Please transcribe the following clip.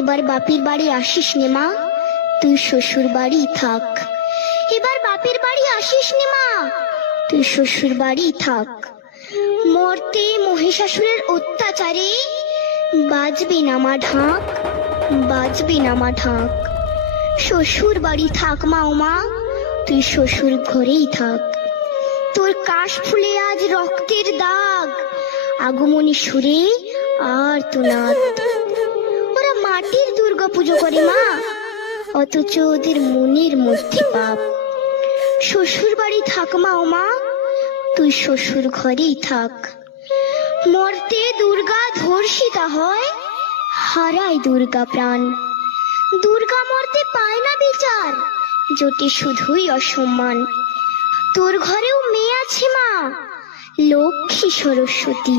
এবার বাপের বাড়ি আসিস নে মা, তুই শ্বশুর বাড়ি থাক। এবার বাপের বাড়ি আসিস নে মা, তুই শ্বশুর বাড়ি থাক। মর্তে মহিষাসুরের অত্যাচারে বাজবে না মা ঢাক, বাজবে না মা ঢাক। শ্বশুর বাড়ি থাক মা ও মা, তুই শ্বশুর ঘরেই থাক। তোর কাশ ফুলে আজ রক্তের দাগ, আগমনী সুরে আর তো নাথ। ওরা মাটির দুর্গা পুজো করে মা, অথচ ওদের মনের মধ্যে পাপ। শ্বশুর বাড়ি থাক মা ও মা, তুই শ্বশুর ঘরেই থাক। মর্তে দুর্গা ধর্ষিতা হয়, হারায় দুর্গা প্রাণ। দুর্গা মর্তে পায় না বিচার, জোটে শুধুই অসম্মান। তোর ঘরেও মেয়ে আছে মা, লক্ষ্মী সরস্বতী।